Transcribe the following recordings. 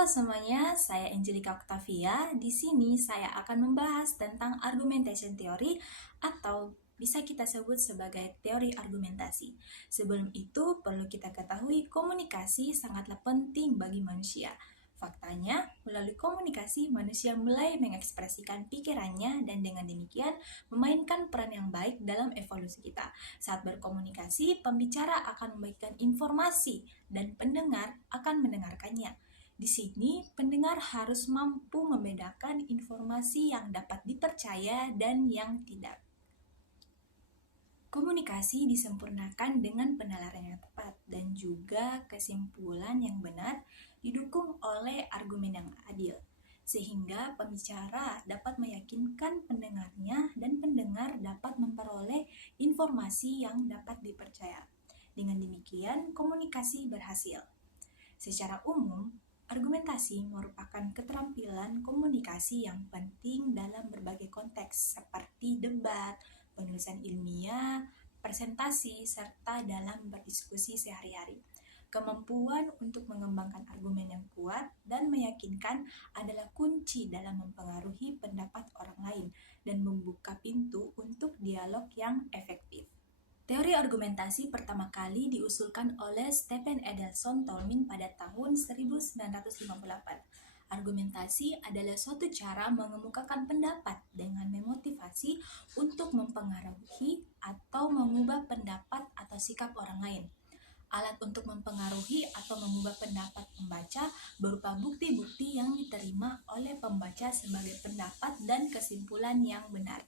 Halo semuanya, saya Angelica Octavia. Di sini saya akan membahas tentang argumentation theory atau bisa kita sebut sebagai teori argumentasi. Sebelum itu, perlu kita ketahui komunikasi sangatlah penting bagi manusia. Faktanya, melalui komunikasi manusia mulai mengekspresikan pikirannya dan dengan demikian memainkan peran yang baik dalam evolusi kita. Saat berkomunikasi, pembicara akan membagikan informasi dan pendengar akan mendengarkannya. Di sini, pendengar harus mampu membedakan informasi yang dapat dipercaya dan yang tidak. Komunikasi disempurnakan dengan penalaran yang tepat dan juga kesimpulan yang benar didukung oleh argumen yang adil, sehingga pembicara dapat meyakinkan pendengarnya dan pendengar dapat memperoleh informasi yang dapat dipercaya. Dengan demikian, komunikasi berhasil. Secara umum, argumentasi merupakan keterampilan komunikasi yang penting dalam berbagai konteks seperti debat, penulisan ilmiah, presentasi, serta dalam berdiskusi sehari-hari. Kemampuan untuk mengembangkan argumen yang kuat dan meyakinkan adalah kunci dalam mempengaruhi pendapat orang lain dan membuka pintu untuk dialog yang efektif. Teori argumentasi pertama kali diusulkan oleh Stephen Edelson Tolmin pada tahun 1958. Argumentasi adalah suatu cara mengemukakan pendapat dengan memotivasi untuk mempengaruhi atau mengubah pendapat atau sikap orang lain. Alat untuk mempengaruhi atau mengubah pendapat pembaca berupa bukti-bukti yang diterima oleh pembaca sebagai pendapat dan kesimpulan yang benar.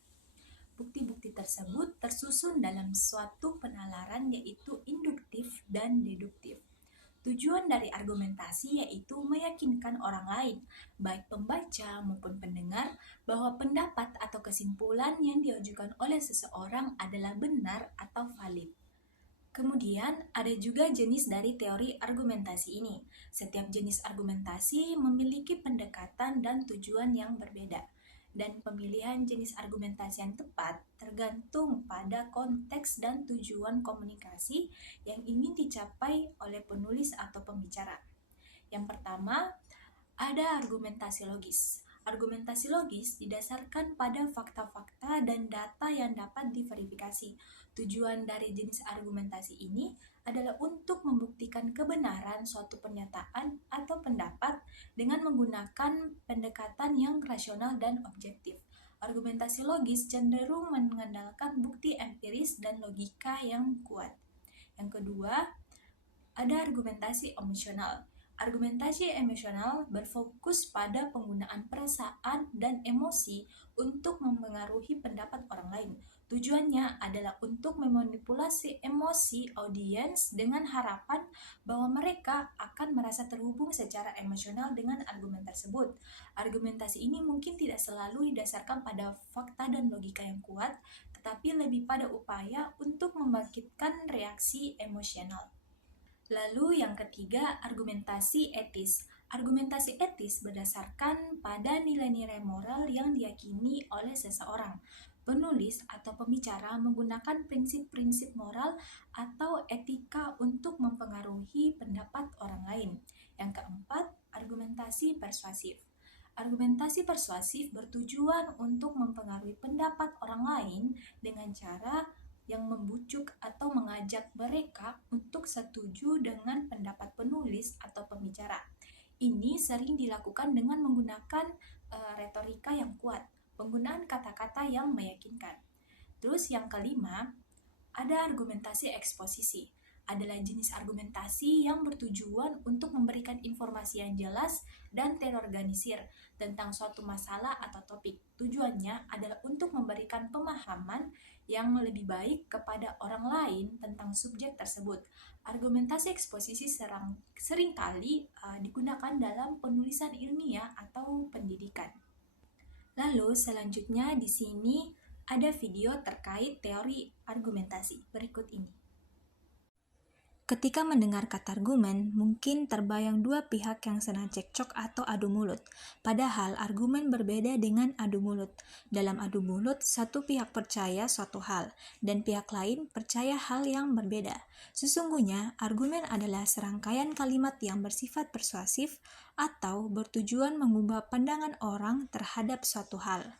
Bukti-bukti tersebut tersusun dalam suatu penalaran yaitu induktif dan deduktif. Tujuan dari argumentasi yaitu meyakinkan orang lain, baik pembaca maupun pendengar, bahwa pendapat atau kesimpulan yang diajukan oleh seseorang adalah benar atau valid. Kemudian, ada juga jenis dari teori argumentasi ini. Setiap jenis argumentasi memiliki pendekatan dan tujuan yang berbeda. Dan pemilihan jenis argumentasi yang tepat tergantung pada konteks dan tujuan komunikasi yang ingin dicapai oleh penulis atau pembicara. Yang pertama, ada argumentasi logis. Argumentasi logis didasarkan pada fakta-fakta dan data yang dapat diverifikasi. Tujuan dari jenis argumentasi ini adalah untuk membuktikan kebenaran suatu pernyataan atau pendapat dengan menggunakan pendekatan yang rasional dan objektif. Argumentasi logis cenderung mengandalkan bukti empiris dan logika yang kuat. Yang kedua, ada argumentasi emosional. Argumentasi emosional berfokus pada penggunaan perasaan dan emosi untuk mempengaruhi pendapat orang lain. Tujuannya adalah untuk memanipulasi emosi audiens dengan harapan bahwa mereka akan merasa terhubung secara emosional dengan argumen tersebut. Argumentasi ini mungkin tidak selalu didasarkan pada fakta dan logika yang kuat, tetapi lebih pada upaya untuk membangkitkan reaksi emosional. Lalu yang ketiga, argumentasi etis. Argumentasi etis berdasarkan pada nilai-nilai moral yang diyakini oleh seseorang. Penulis atau pembicara menggunakan prinsip-prinsip moral atau etika untuk mempengaruhi pendapat orang lain. Yang keempat, argumentasi persuasif. Argumentasi persuasif bertujuan untuk mempengaruhi pendapat orang lain dengan cara yang membujuk atau mengajak mereka untuk setuju dengan pendapat penulis atau pembicara. Ini sering dilakukan dengan menggunakan retorika yang kuat, penggunaan kata-kata yang meyakinkan. Terus yang kelima, ada argumentasi eksposisi. Adalah jenis argumentasi yang bertujuan untuk memberikan informasi yang jelas dan terorganisir tentang suatu masalah atau topik. Tujuannya adalah untuk memberikan pemahaman yang lebih baik kepada orang lain tentang subjek tersebut. Argumentasi eksposisi seringkali digunakan dalam penulisan ilmiah atau pendidikan. Lalu selanjutnya di sini ada video terkait teori argumentasi berikut ini. Ketika mendengar kata argumen, mungkin terbayang dua pihak yang sedang cekcok atau adu mulut. Padahal argumen berbeda dengan adu mulut. Dalam adu mulut, satu pihak percaya suatu hal, dan pihak lain percaya hal yang berbeda. Sesungguhnya, argumen adalah serangkaian kalimat yang bersifat persuasif atau bertujuan mengubah pandangan orang terhadap suatu hal.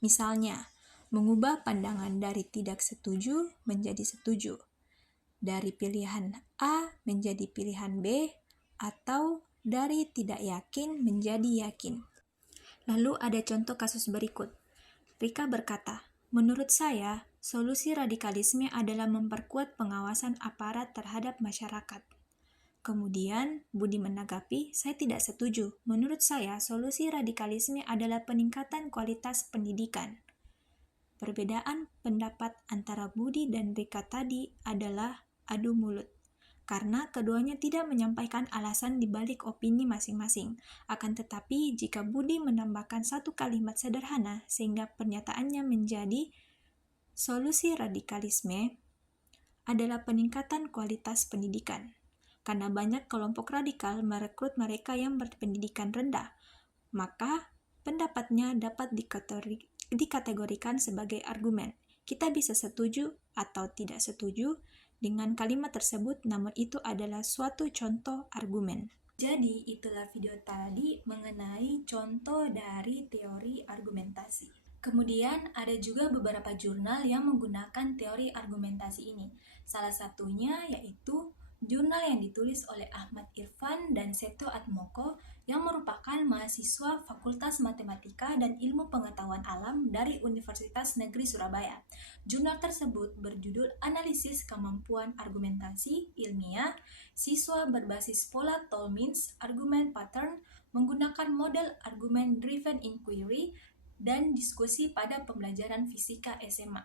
Misalnya, mengubah pandangan dari tidak setuju menjadi setuju, dari pilihan A menjadi pilihan B, atau dari tidak yakin menjadi yakin. Lalu ada contoh kasus berikut. Rika berkata, menurut saya, solusi radikalisme adalah memperkuat pengawasan aparat terhadap masyarakat. Kemudian, Budi menanggapi, saya tidak setuju. Menurut saya, solusi radikalisme adalah peningkatan kualitas pendidikan. Perbedaan pendapat antara Budi dan Rika tadi adalah adu mulut, karena keduanya tidak menyampaikan alasan di balik opini masing-masing. Akan tetapi, jika Budi menambahkan satu kalimat sederhana sehingga pernyataannya menjadi solusi radikalisme adalah peningkatan kualitas pendidikan. Karena banyak kelompok radikal merekrut mereka yang berpendidikan rendah, maka pendapatnya dapat dikategorikan sebagai argumen. Kita bisa setuju atau tidak setuju dengan kalimat tersebut, namun itu adalah suatu contoh argumen. Jadi, itulah video tadi mengenai contoh dari teori argumentasi. Kemudian, ada juga beberapa jurnal yang menggunakan teori argumentasi ini. Salah satunya yaitu jurnal yang ditulis oleh Ahmad Irfan dan Seto Atmoko yang merupakan mahasiswa Fakultas Matematika dan Ilmu Pengetahuan Alam dari Universitas Negeri Surabaya. Jurnal tersebut berjudul Analisis Kemampuan Argumentasi Ilmiah Siswa Berbasis Pola Tolmins Argument Pattern menggunakan model Argument Driven Inquiry dan diskusi pada pembelajaran fisika SMA.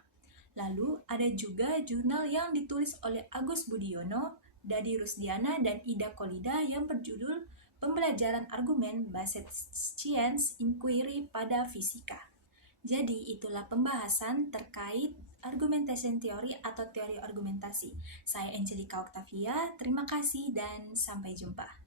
Lalu ada juga jurnal yang ditulis oleh Agus Budiono, Dadi Rusdiana, dan Ida Kolida yang berjudul Pembelajaran Argumen Based Science Inquiry pada Fisika. Jadi itulah pembahasan terkait argumentation theory atau teori argumentasi. Saya Angelika Octavia, terima kasih dan sampai jumpa.